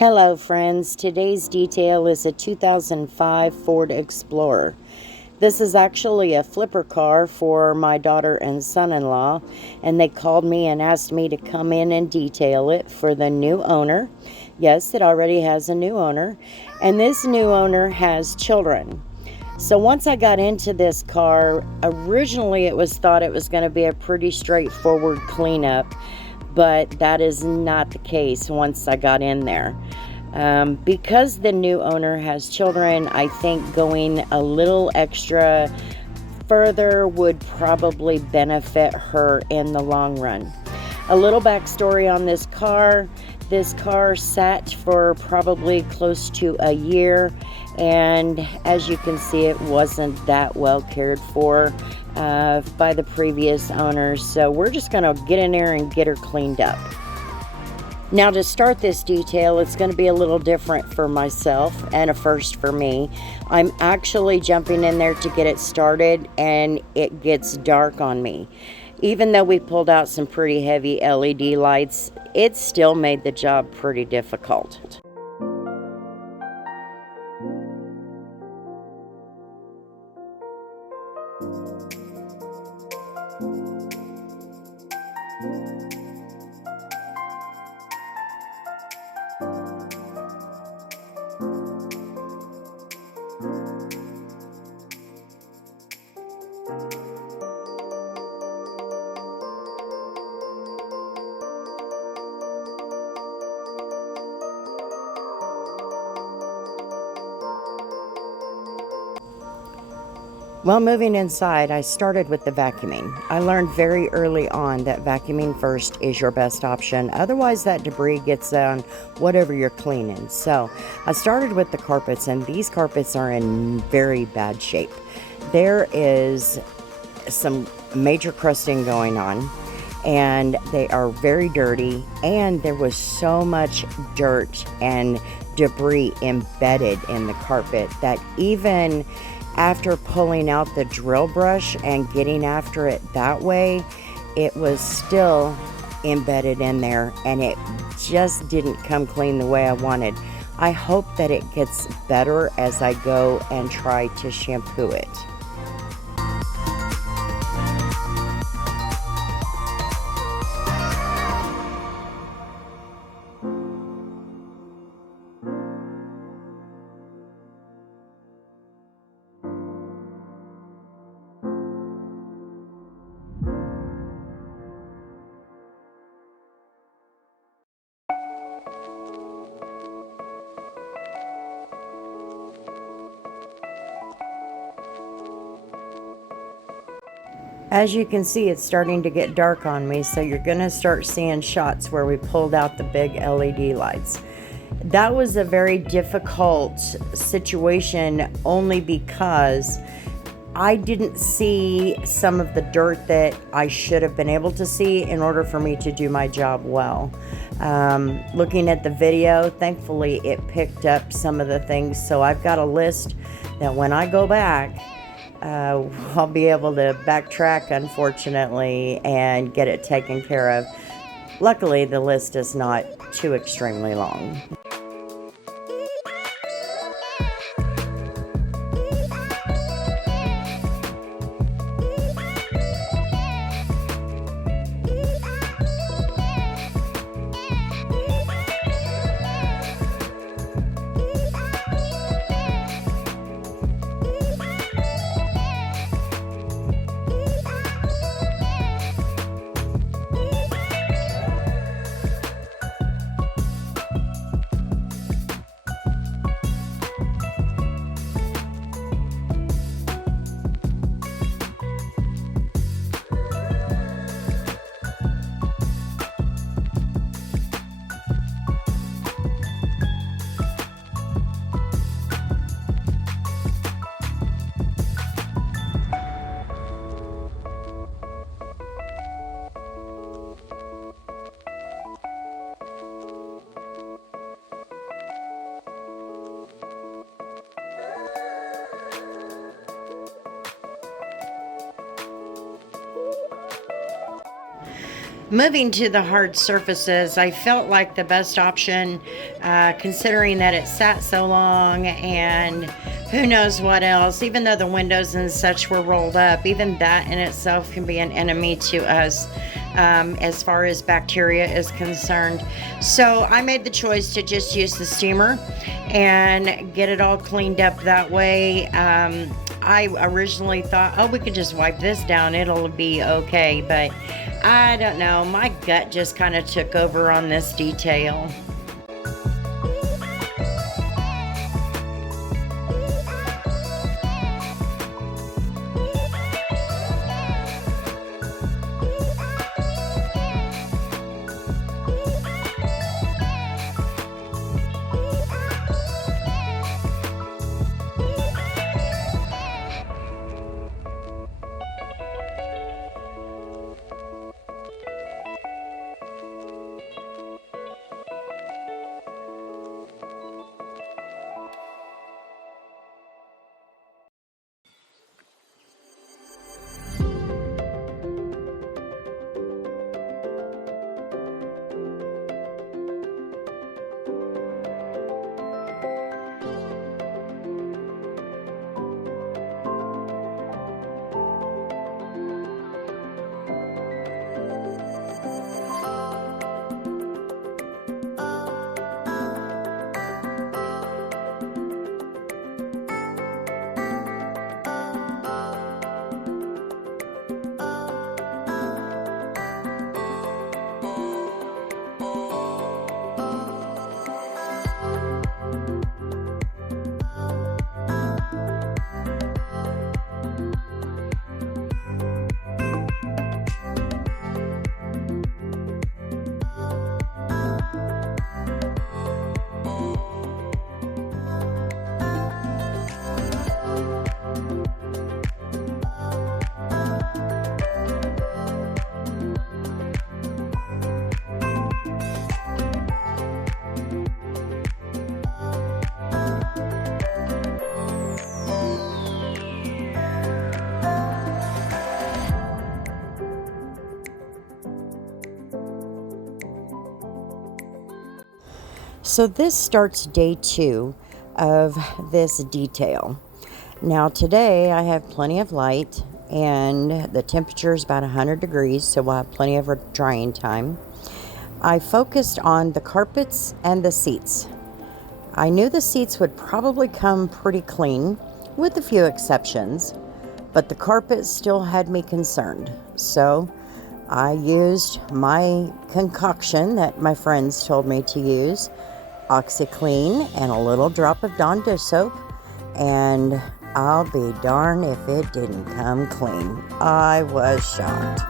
Hello friends, today's detail is a 2005 Ford Explorer. This is actually a flipper car for my daughter and son-in-law, and they called me and asked me to come in and detail it for the new owner. Yes, it already has a new owner, and this new owner has children. So once I got into this car, originally it was thought it was going to be a pretty straightforward cleanup, but that is not the case once I got in there. Because the new owner has children, I think going a little extra further would probably benefit her in the long run. A little backstory on this car. This car sat for probably close to a year, and as you can see, it wasn't that well cared for by the previous owners. So we're just going to get in there and get her cleaned up. Now, to start this detail, it's going to be a little different for myself and a first for me. I'm actually jumping in there to get it started, and it gets dark on me. Even though we pulled out some pretty heavy LED lights, it still made the job pretty difficult. While moving inside, I started with the vacuuming. I learned very early on that vacuuming first is your best option. Otherwise, that debris gets on whatever you're cleaning. So I started with the carpets, and these carpets are in very bad shape. There is some major crusting going on, and they are very dirty, and there was so much dirt and debris embedded in the carpet that even after pulling out the drill brush and getting after it that way, it was still embedded in there, and it just didn't come clean the way I wanted. I hope that it gets better as I go and try to shampoo it. As you can see, it's starting to get dark on me, so you're going to start seeing shots where we pulled out the big LED lights. That was a very difficult situation only because I didn't see some of the dirt that I should have been able to see in order for me to do my job well. Looking at the video, thankfully it picked up some of the things, so I've got a list that when I go back, I'll be able to backtrack, unfortunately, and get it taken care of. Luckily, the list is not too extremely long. Moving to the hard surfaces, I felt like the best option considering that it sat so long and who knows what else. Even though the windows and such were rolled up, even that in itself can be an enemy to us as far as bacteria is concerned. So I made the choice to just use the steamer and get it all cleaned up that way. I originally thought, oh, we could just wipe this down, it'll be okay, but I don't know, my gut just kind of took over on this detail. So this starts day 2 of this detail. Now today I have plenty of light and the temperature is about 100 degrees, so we'll have plenty of drying time. I focused on the carpets and the seats. I knew the seats would probably come pretty clean with a few exceptions, but the carpet still had me concerned. So I used my concoction that my friends told me to use, OxyClean and a little drop of Dawn dish soap, and I'll be darned if it didn't come clean. I was shocked.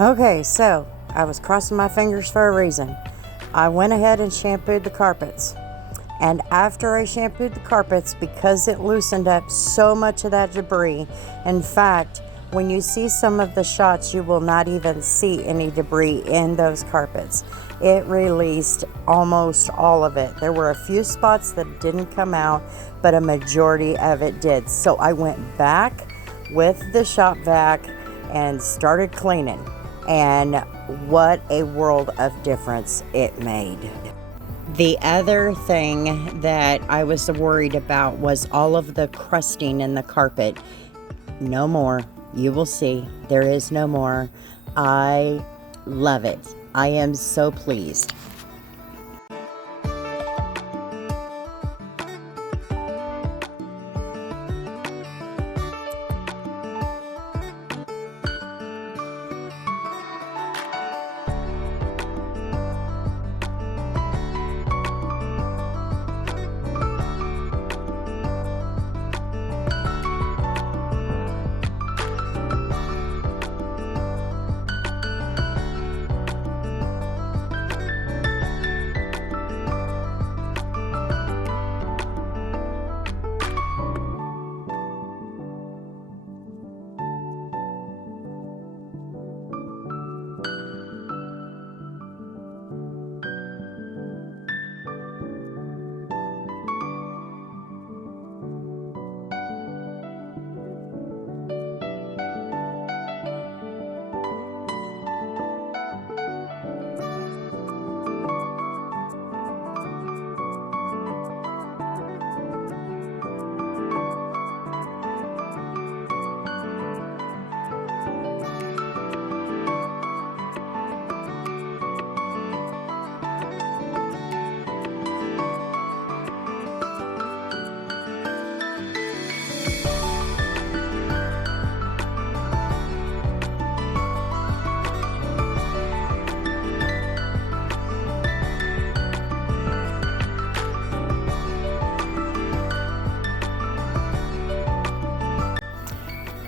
Okay, so I was crossing my fingers for a reason. I went ahead and shampooed the carpets. And after I shampooed the carpets, because it loosened up so much of that debris, in fact, when you see some of the shots, you will not even see any debris in those carpets. It released almost all of it. There were a few spots that didn't come out, but a majority of it did. So I went back with the shop vac and started cleaning. And what a world of difference it made. The other thing that I was worried about was all of the crusting in the carpet. No more. You will see. There is no more. I love it. I am so pleased.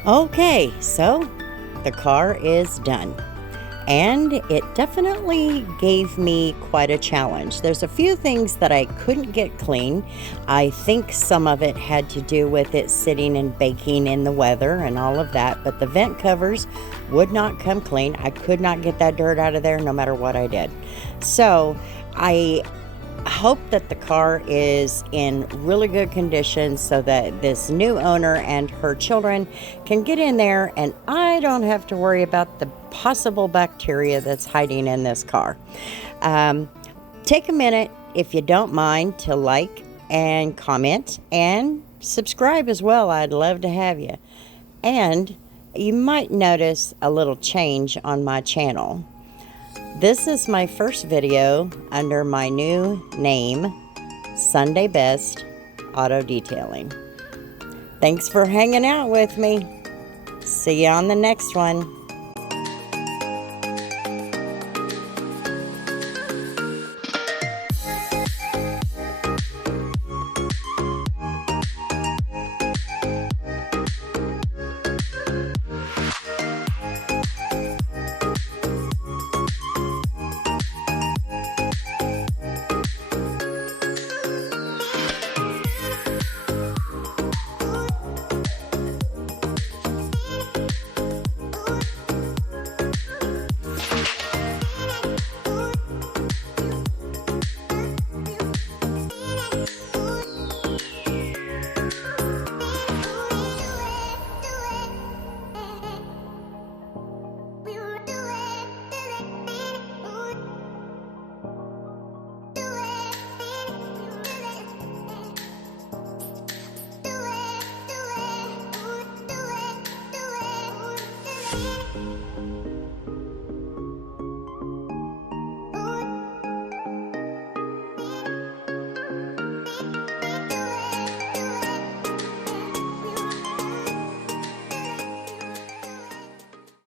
Okay, so the car is done. And it definitely gave me quite a challenge. There's a few things that I couldn't get clean. I think some of it had to do with it sitting and baking in the weather and all of that, but the vent covers would not come clean. I could not get that dirt out of there no matter what I did. So I hope that the car is in really good condition so that this new owner and her children can get in there and I don't have to worry about the possible bacteria that's hiding in this car. Take a minute, if you don't mind, to like and comment and subscribe as well. I'd love to have you. And you might notice a little change on my channel. This is my first video under my new name, Sunday Best Auto Detailing. Thanks for hanging out with me. See you on the next one.